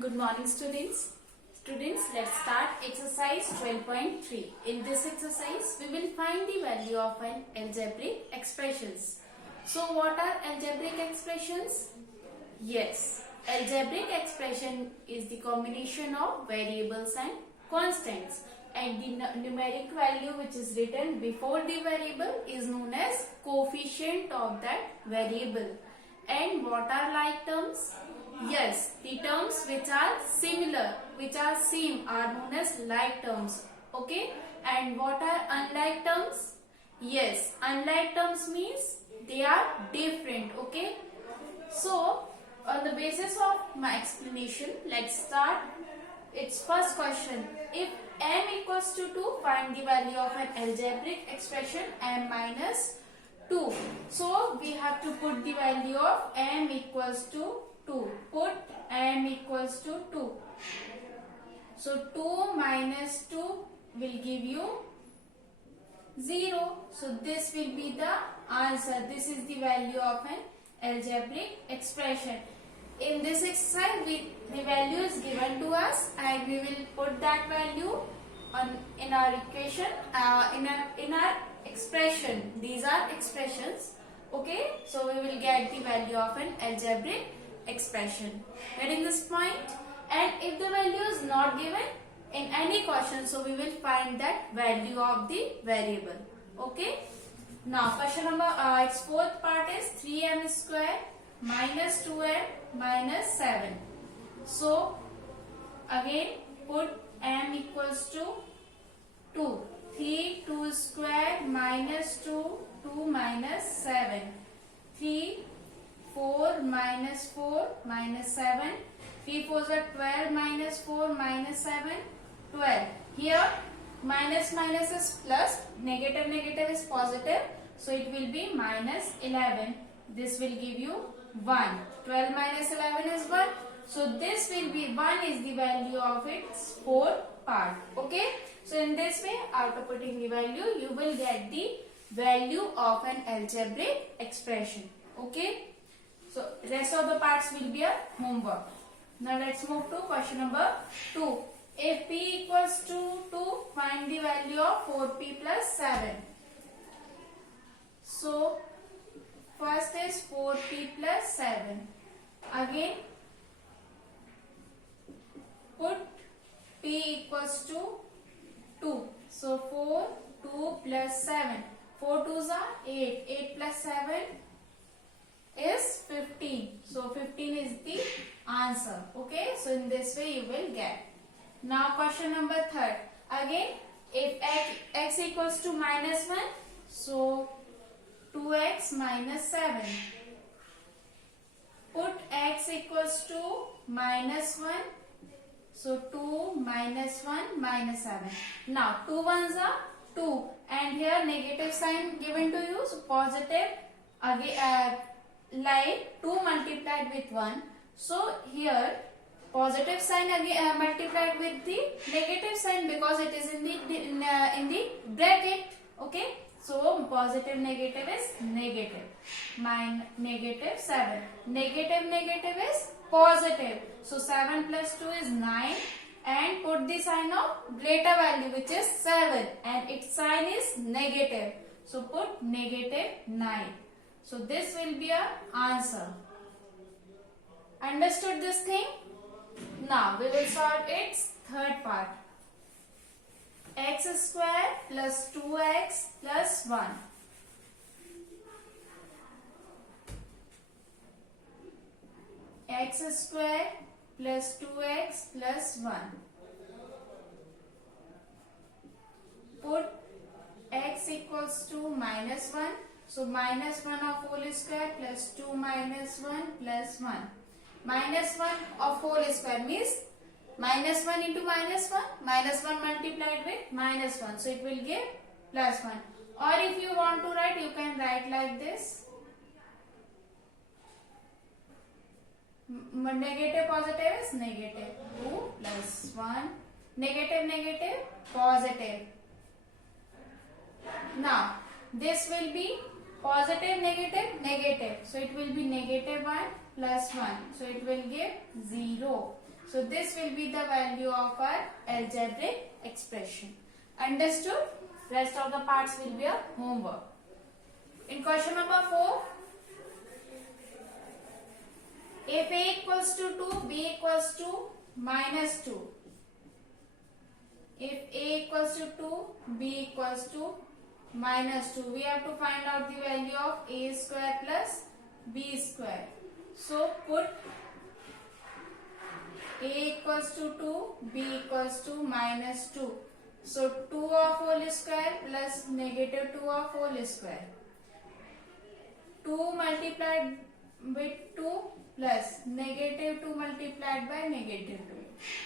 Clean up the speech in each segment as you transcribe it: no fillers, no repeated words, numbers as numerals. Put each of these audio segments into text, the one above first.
Good morning, students. Students, let's start exercise 12.3. In this exercise, we will find the value of an algebraic expressions. So, what are algebraic expressions? Yes, algebraic expression is the combination of variables and constants, and the numeric value which is written before the variable is known as coefficient of that variable. And what are like terms? Yes, the terms which are similar, which are same are known as like terms. Okay? And what are unlike terms? Yes, unlike terms means they are different. Okay? So, on the basis of my explanation, let's start. Its first question. If m equals to 2, find the value of an algebraic expression m minus 2. So, we have to put the value of m equals to 2. Put m equals to 2. So, 2 minus 2 will give you 0. So, this will be the answer. This is the value of an algebraic expression. In this exercise, the value is given to us and we will put that value in our equation, in our expression. These are expressions. Okay, so we will get the value of an algebraic expression. Getting this point? And if the value is not given in any question, so we will find that value of the variable. Okay. Now question number its fourth part is 3m square minus 2m minus 7. So again put m equals to 2. 3 2 square minus 2 2 minus 7. 3 4 minus 4 minus 7. 3 4s are 12 minus 4 minus 7 12. Here minus minus is plus, negative negative is positive, so it will be minus 11. This will give you 1. 12 minus 11 is 1. So this will be 1 is the value of its fourth part. Okay. So in this way, after putting the value, you will get the value of an algebraic expression. Okay. So rest of the parts will be a homework. Now let's move to question number 2. If p equals to 2, find the value of 4p plus 7. So first is 4p plus 7. Again put p equals to 2. So 4, 2 plus 7. 4 2s are 8. 8 plus 7 is 15. So 15 is the answer. Okay. So in this way you will get. Now question number 3. Again if x equals to minus 1. So 2x minus 7. Put x equals to minus 1. So 2 minus 1 minus 7. Now 2 ones are 2 and here negative sign given to you. So positive again like 2 multiplied with 1. So here positive sign again multiplied with the negative sign because it is in the bracket. Okay. So positive negative is negative. Negative 7. Negative negative is positive. So 7 plus 2 is 9 and put the sign of greater value which is 7 and its sign is negative. So put negative 9. So this will be our answer. Understood this thing? Now we will solve its third part. X square plus 2x plus 1. X square plus 2x plus 1. Put x equals to minus 1. So minus 1 of whole square plus 2 minus 1 plus 1. Minus 1 of whole square means minus 1 into minus 1. Minus 1 multiplied with minus 1. So it will give plus 1. Or if you want to write, you can write like this. Negative positive is negative. 2 plus 1. Negative negative positive. Now this will be positive negative negative. So it will be negative 1 plus 1. So it will give 0. So this will be the value of our algebraic expression. Understood? Rest of the parts will be a homework. In question number 4, if a equals to 2, b equals to minus 2. If a equals to 2, b equals to minus 2. We have to find out the value of a square plus b square. So put a equals to 2, b equals to minus 2. So 2 of whole square plus negative 2 of whole square. 2 multiplied with 2 plus negative 2 multiplied by negative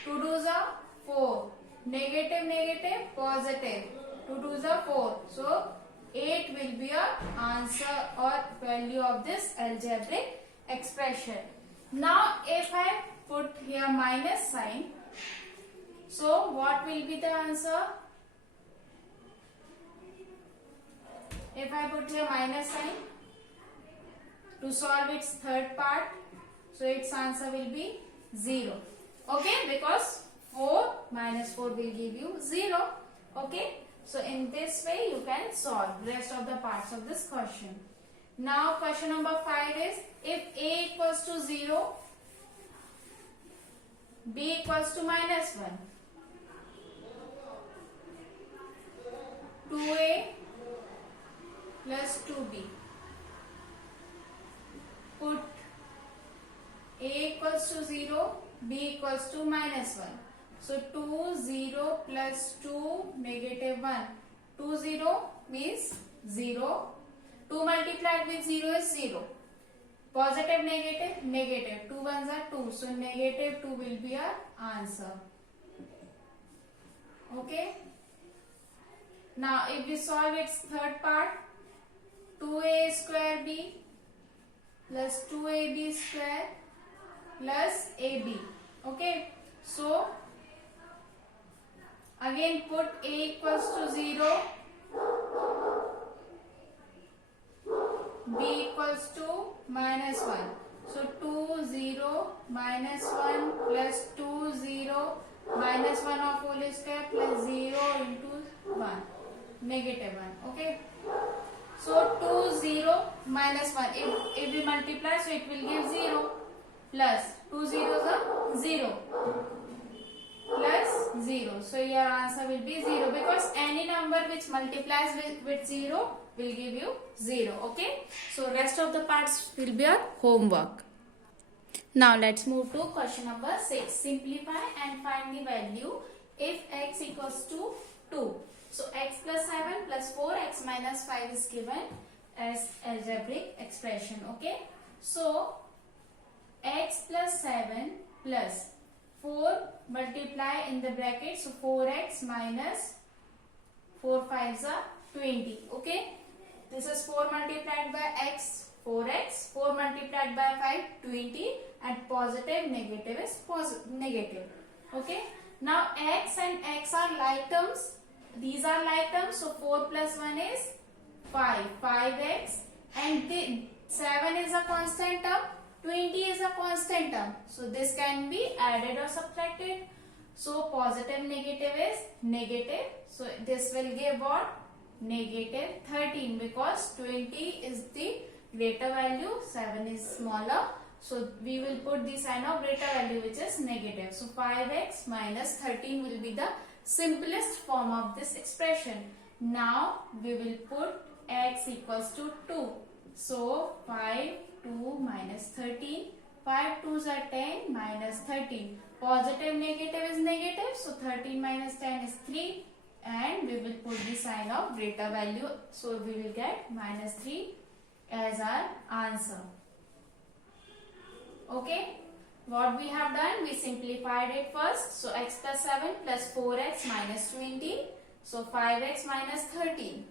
2. 2 2s are 4. Negative negative positive. 2 2s are 4. So 8 will be our answer or value of this algebraic expression. Now if I put here minus sign, so what will be the answer? If I put here minus sign to solve its third part, so its answer will be 0. Okay, because 4 minus 4 will give you 0. Okay, so in this way you can solve rest of the parts of this question. Now question number 5 is, if a equals to 0, b equals to minus 1. 2a plus 2b. Put a equals to 0, b equals to minus 1. So 2, 0 plus 2, negative 1. 2, 0 means 0. 2 multiplied with 0 is 0. Positive, negative, negative. 2 ones are 2. So negative 2 will be our answer. Okay. Now if we solve its third part, 2a square b plus 2ab square plus ab. Okay. So again put a equals to 0, b equals to minus 1. So 2, 0, minus 1 plus 2, 0, minus 1 of whole square plus 0 into 1, negative 1. Okay. So 2, 0, minus 1. If we multiply, so it will give 0. Plus 2 zeros are 0. Plus 0. So your answer will be 0, because any number which multiplies with 0 will give you 0. Okay. So rest of the parts will be your homework. Now let's move to question number 6. Simplify and find the value if x equals to 2. So x plus 7 plus 4x minus 5 is given as algebraic expression. Okay. So x plus 7 plus 4 multiply in the bracket. So 4x minus 4 5s are 20. Okay. This is 4 multiplied by x, 4x. 4 multiplied by 5, 20. And positive, negative is negative. Okay. Now x and x are like terms. These are like terms. So 4 plus 1 is 5. 5x. And the 7 is a constant term. 20 is a constant term. So this can be added or subtracted. So positive, negative is negative. So this will give what? Negative 13, because 20 is the greater value, 7 is smaller. So we will put the sign of greater value, which is negative. So 5x minus 13 will be the simplest form of this expression. Now we will put x equals to 2. So 5, 2 minus 13. 5 2s are 10 minus 13. Positive, negative is negative. So 13 minus 10 is 3. And we will put the sign of greater value. So we will get minus 3 as our answer. Okay. What we have done, we simplified it first. So x plus 7 plus 4x minus 20. So 5x minus 13.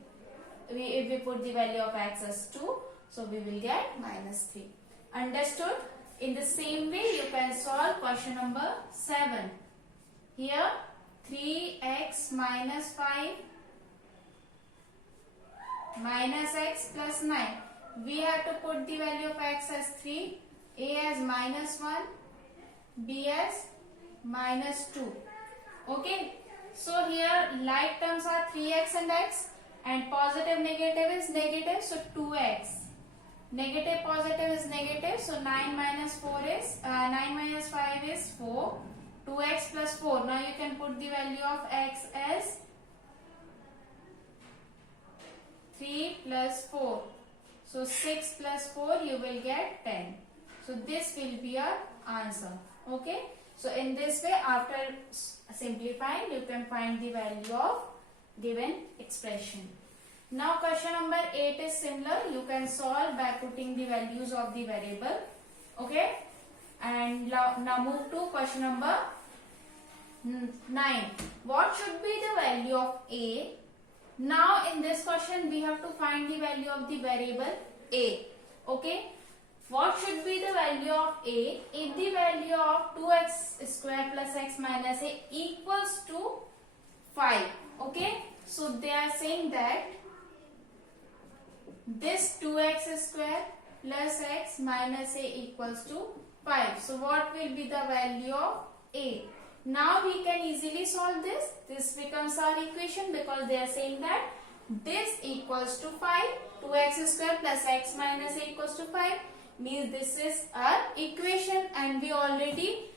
If we put the value of x as 2, so we will get minus 3. Understood? In the same way, you can solve question number 7. Here 3x minus 5 minus x plus 9. We have to put the value of x as 3, a as minus 1, b as minus 2. Okay, so here like terms are 3x and x, and positive negative is negative, so 2x. Negative positive is negative, so 9 minus 5 is 4. 2x plus 4. Now you can put the value of x as 3 plus 4. So 6 plus 4 you will get 10. So this will be your answer. Okay. So in this way, after simplifying, you can find the value of given expression. Now question number 8 is similar. You can solve by putting the values of the variable. Okay. And now move to question number 9. What should be the value of a? Now in this question we have to find the value of the variable a. Okay. What should be the value of a if the value of 2x square plus x minus a equals to 5? Okay. So they are saying that this 2x square plus x minus a equals to 5. So what will be the value of a? Now we can easily solve this. This becomes our equation because they are saying that this equals to 5. 2x square plus x minus a equals to 5 means this is our equation, and we already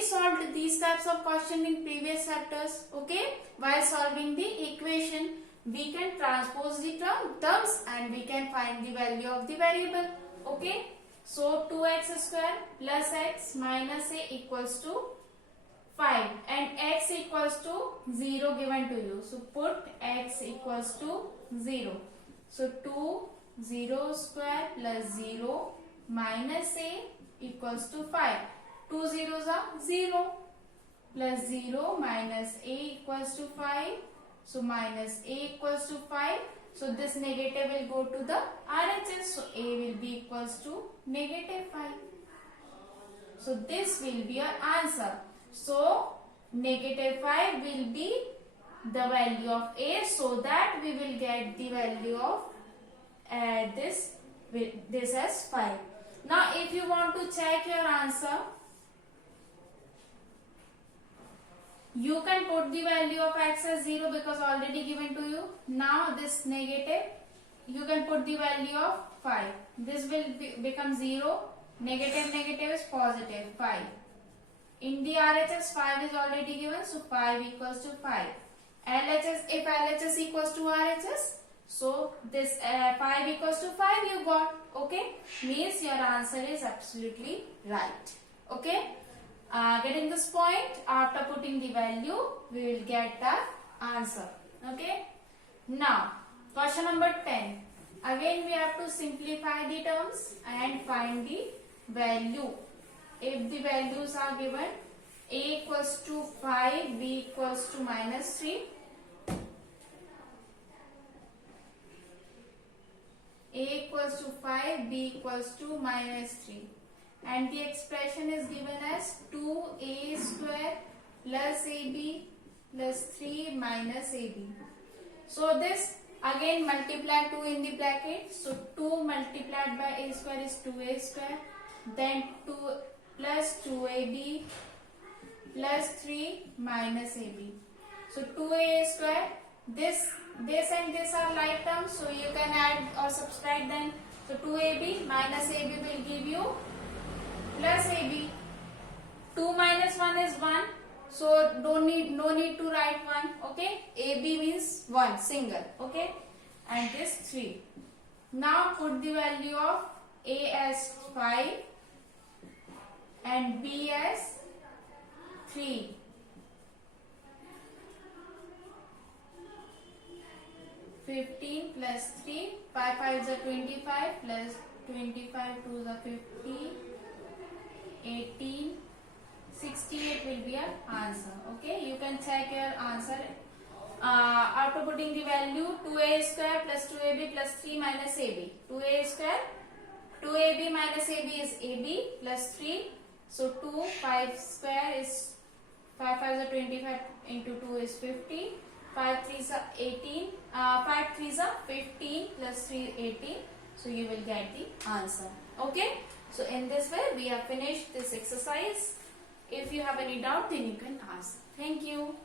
solved these types of question in previous chapters. Okay, while solving the equation, we can transpose the terms and we can find the value of the variable. Okay, so 2x square plus x minus a equals to 5 and x equals to 0 given to you. So put x equals to 0. So 0 square plus 0 minus a equals to 5. 2 zeros are 0 plus 0 minus a equals to 5. So minus a equals to 5. So this negative will go to the RHS. So a will be equals to negative 5. So this will be our answer. So negative 5 will be the value of a, so that we will get the value of this as 5. Now if you want to check your answer, you can put the value of x as 0 because already given to you. Now this negative, you can put the value of 5. This will become 0. Negative is positive 5. In the RHS 5 is already given, so 5 equals to 5. LHS, if LHS equals to RHS, so this 5 equals to 5 you got. Okay, means your answer is absolutely right. Okay, getting this point, after putting the value we will get the answer. Okay, now question number 10. Again we have to simplify the terms and find the value. If the values are given, a equals to 5, b equals to minus 3. A equals to 5, b equals to minus 3. And the expression is given as 2a square plus ab plus 3 minus ab. So this again multiply 2 in the bracket. So 2 multiplied by a square is 2a square. Then 2 plus 2ab plus 3 minus ab. So 2a square, this and this are like terms, so you can add or subtract them. So 2ab minus ab will give you plus ab. 2 minus 1 is 1, so no need to write 1. Okay, ab means 1 single. Okay, and this 3. Now put the value of a as 5 and b as 3. (15 plus 3), 5 5 is 25 plus 25 2 is 50, 18, 68 will be our answer. Okay, you can check your answer after putting the value 2a square plus 2ab plus 3 minus ab. 2a square, 2ab minus ab is ab plus 3. So 2, 5 square is 5 5 is 25 into 2 is 50. 5 3s are 18. 5 3s are 15 plus 3 18. So you will get the answer. Okay. So in this way we have finished this exercise. If you have any doubt, then you can ask. Thank you.